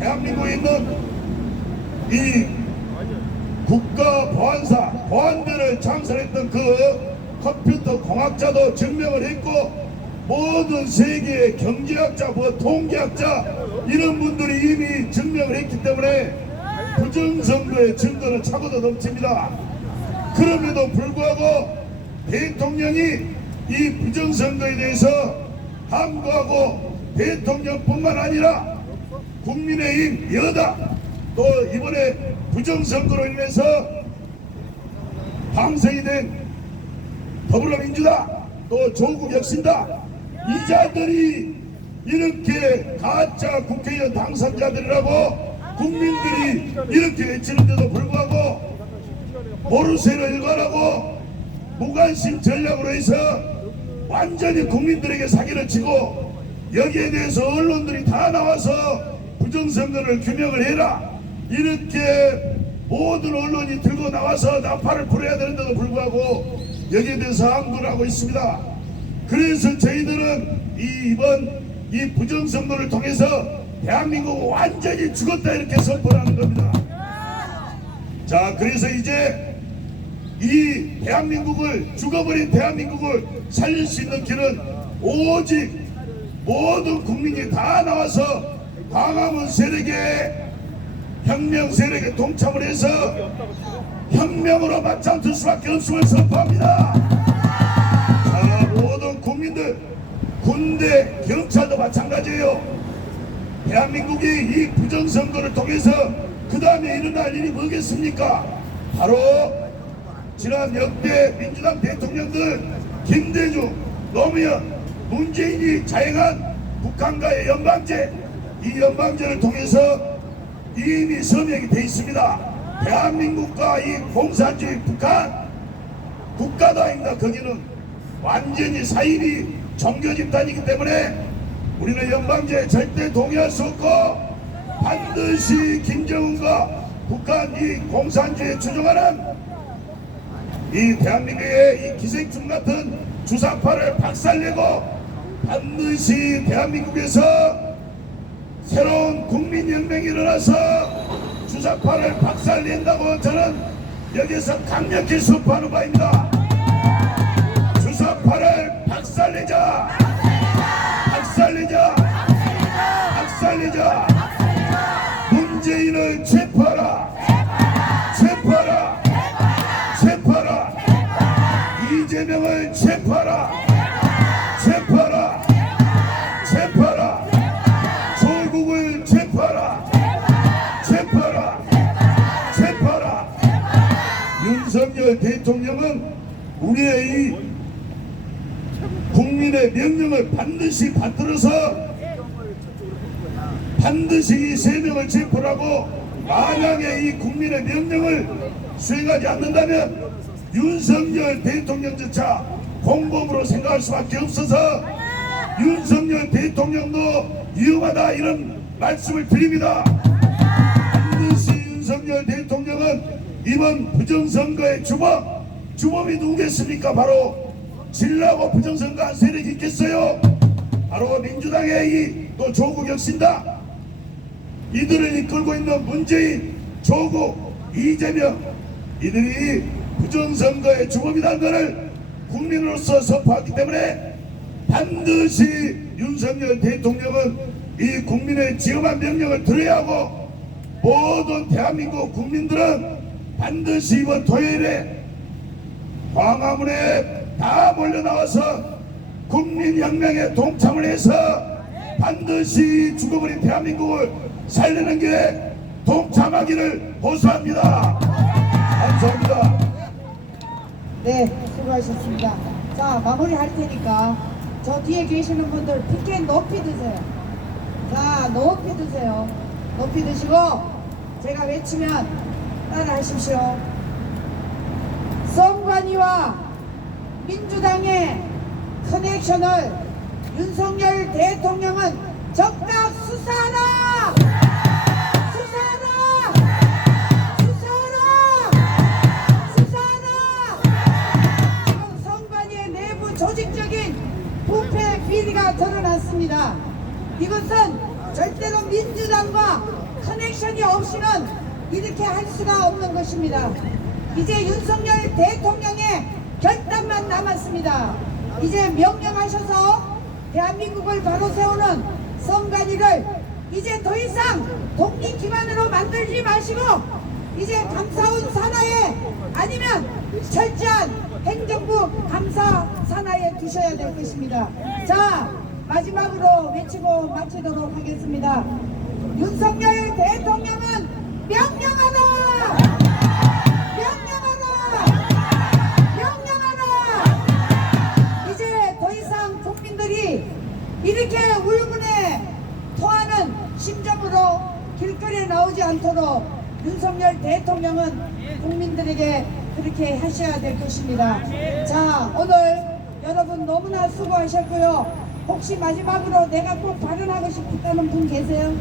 대한민국에 있는 이 국가보안사, 보안대를 창설했던 그 컴퓨터 공학자도 증명을 했고 모든 세계의 경제학자, 통계학자 이런 분들이 이미 증명을 했기 때문에 부정선거의 증거는 차고도 넘칩니다. 그럼에도 불구하고 대통령이 이 부정선거에 대해서 함구하고 대통령뿐만 아니라 국민의힘 여당 또 이번에 부정선거로 인해서 당선이 된 더불어민주당 또 조국혁신당 이 자들이 이렇게 가짜 국회의원 당선자들이라고 국민들이 이렇게 외치는데도 불구하고 모르쇠로 일관하고 무관심 전략으로 해서 완전히 국민들에게 사기를 치고 여기에 대해서 언론들이 다 나와서 부정선거를 규명을 해라 이렇게 모든 언론이 들고 나와서 나팔을 불어야 되는데도 불구하고 여기에 대해서 항거를 하고 있습니다. 그래서 저희들은 이번 이 부정선거를 통해서 대한민국은 완전히 죽었다 이렇게 선포하는 겁니다. 자, 그래서 이제 이 대한민국을 죽어버린 대한민국을 살릴 수 있는 길은 오직 모든 국민이 다 나와서 광화문 세력에 혁명 세력에 동참을 해서 혁명으로 맞짱뜰 수밖에 없음을 선포합니다. 자, 모든 국민들 군대 경찰도 마찬가지예요. 대한민국이 이 부정선거를 통해서 그 다음에 일어날 일이 뭐겠습니까? 바로 지난 역대 민주당 대통령들 김대중, 노무현, 문재인이 자행한 북한과의 연방제 이 연방제를 통해서 이미 서명이 돼 있습니다. 대한민국과 이 공산주의 북한 국가도 아닙니다. 거기는 완전히 사이비 종교 집단이기 때문에 우리는 연방제에 절대 동의할 수 없고 반드시 김정은과 북한 이 공산주의에 추종하는 이 대한민국의 이 기생충 같은 주사파를 박살내고 반드시 대한민국에서 새로운 국민혁명이 일어나서 주사파를 박살낸다고 저는 여기서 강력히 선포하는 바입니다. 주사파를 박살내자! 박살내자! 박살내자! 문재인을 체포하라! 체포하라! 체포하라! 이재명을 체포하라! 체포하라! 체포하라! 조국을 체포하라! 체포하라! 체포하라! 윤석열 대통령은 우리의 이 국민의 명령을 반드시 받들어서 반드시 이 세 명을 체포하고 만약에 이 국민의 명령을 수행하지 않는다면 윤석열 대통령조차 공범으로 생각할 수밖에 없어서 윤석열 대통령도 위험하다 이런 말씀을 드립니다. 반드시 윤석열 대통령은 이번 부정선거의 주범이 누구겠습니까? 바로 진라고 부정선거한 세력이 있겠어요? 바로 민주당의 이 또 조국혁신당 이들을 이끌고 있는 문재인, 조국, 이재명 이들이 부정선거의 주범이라는 것을 국민으로서 선포하기 때문에 반드시 윤석열 대통령은 이 국민의 지엄한 명령을 들어야 하고 모든 대한민국 국민들은 반드시 이번 토요일에 광화문에 다 몰려나와서 국민혁명에 동참을 해서 반드시 죽어버린 대한민국을 살리는 길에 동참하기를 호소합니다. 감사합니다. 네, 수고하셨습니다. 자, 마무리 할 테니까 저 뒤에 계시는 분들 피켓 높이 드세요. 자, 높이 드세요. 높이 드시고 제가 외치면 따라 하십시오. 선관위와 민주당의 커넥션을 윤석열 대통령은 적각 수사하라! 수사하라! 수사하라! 수사하라! 지금 선관위의 내부 조직적인 부패 비리가 드러났습니다. 이것은 절대로 민주당과 커넥션이 없이는 이렇게 할 수가 없는 것입니다. 이제 윤석열 대통령의 결단만 남았습니다. 이제 명령하셔서 대한민국을 바로 세우는 선관위를 이제 더 이상 독립기관으로 만들지 마시고 이제 감사원 산하에 아니면 철저한 행정부 감사 산하에 두셔야 될 것입니다. 자, 마지막으로 외치고 마치도록 하겠습니다. 윤석열 대통령은 명령하라! 명령하라! 명령하라! 이제 더 이상 국민들이 이렇게 울분에 토하는 심정으로 길거리에 나오지 않도록 윤석열 대통령은 국민들에게 그렇게 하셔야 될 것입니다. 자, 오늘 여러분 너무나 수고하셨고요. 혹시 마지막으로 내가 꼭 발언하고 싶다는 분 계세요?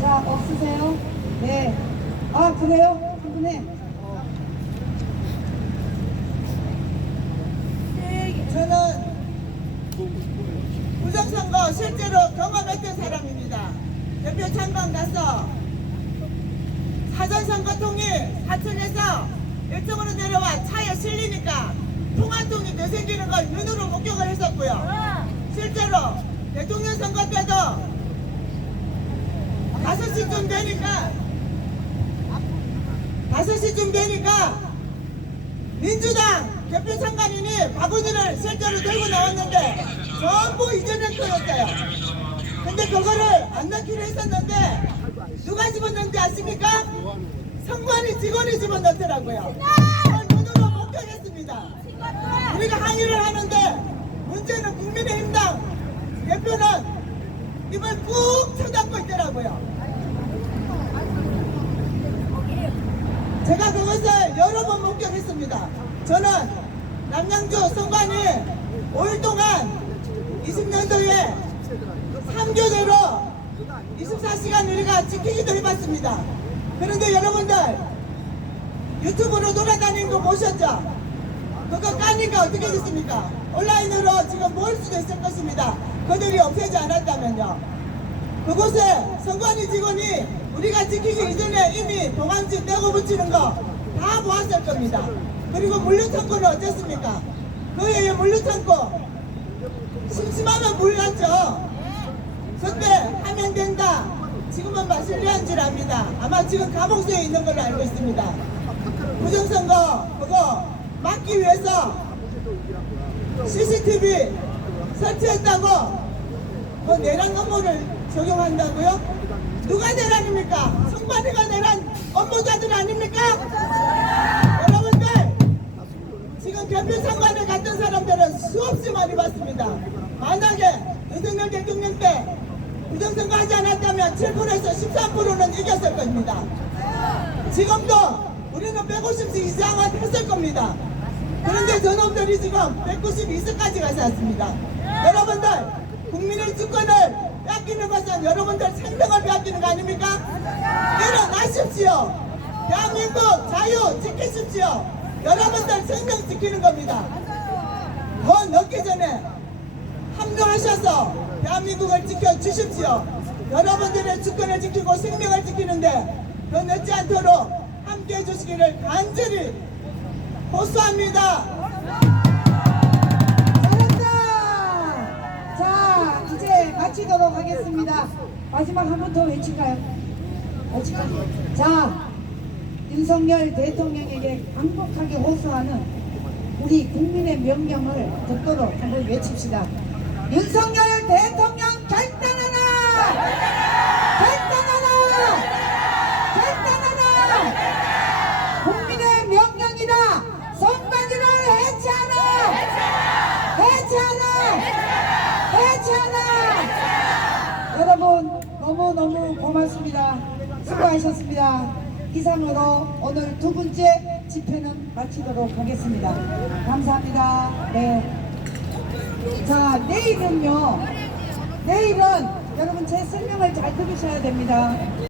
자, 없으세요? 네. 아, 그래요? 한 분에. 저는 부정선거 실제로 경험했던 사람입니다. 대표 창당 가서 사전선거통이 사천에서 1등으로 내려와 차에 실리니까 통화통이 더 생기는 걸 눈으로 목격을 했었고요. 실제로 대통령 선거 때도 5시쯤 되니까 민주당 대표 참관인이 바구니를 실제로 들고 나왔는데 전부 이전의 거였어요. 근데 그거를 안 넣기로 했었는데 누가 집어넣는지 아십니까? 선관위 직원이 집어넣더라고요. 그걸 눈으로 목격했습니다. 우리가 항의를 하는데 문제는 국민의힘당 대표는 입을 꾹 쳐닫고 있더라고요. 제가 그것을 여러 번 목격했습니다. 저는 남양주 선관위 5일 동안 20년도에 3교대로 24시간 우리가 지키기도 해봤습니다. 그런데 여러분들 유튜브로 돌아다니는 거 보셨죠? 그거 까니까 어떻게 됐습니까? 온라인으로 지금 모을 수도 있을 것입니다. 그들이 없애지 않았다면요. 그곳에 선관위 직원이 우리가 지키기 이전에 이미 동안지 떼고 붙이는 거 다 보았을 겁니다. 그리고 물류창고는 어땠습니까? 그의 물류창고 심심하면 몰랐죠. 그때 하면 된다. 지금은 마실리한 줄 압니다. 아마 지금 감옥소에 있는 걸로 알고 있습니다. 부정선거 그거 막기 위해서 CCTV 설치했다고 그 내란 업무를 적용한다고요? 누가 내란입니까? 선관위가 내란 업무자들 아닙니까? 여러분들 지금 대표 선관위 갔던 사람들은 수없이 많이 봤습니다. 만약에 윤석열 대통령 때 부정선거 하지 않았다면 7%에서 13%는 이겼을 겁니다. 지금도 우리는 150씩 이상은 했을 겁니다. 그런데 저놈들이 지금 192석까지 가서 왔습니다. 여러분들 국민의 주권을 뺏기는 것은 여러분들 생명을 뺏기는 거 아닙니까? 일어나십시오. 대한민국 자유 지키십시오. 여러분들 생명 지키는 겁니다. 더 늦기 전에 합류하셔서 대한민국을 지켜주십시오. 여러분들의 주권을 지키고 생명을 지키는데 더 늦지 않도록 함께 해주시기를 간절히 호소합니다. 잘한다. 자, 이제 마치도록 하겠습니다. 마지막 한 번 더 외칠까요? 외칠까요? 자, 윤석열 대통령에게 강력하게 호소하는 우리 국민의 명령을 듣도록 한번 외칩시다. 윤석열 대통령 결단하라! 결단하라! 결단하라! 국민의 명령이다! 선관위를 해체하라! 해체하라! 해체하라! 여러분 너무너무 고맙습니다. 수고하셨습니다. 이상으로 오늘 두 번째 집회는 마치도록 하겠습니다. 감사합니다. 네. 자, 내일은요. 내일은 여러분 제 설명을 잘 들으셔야 됩니다.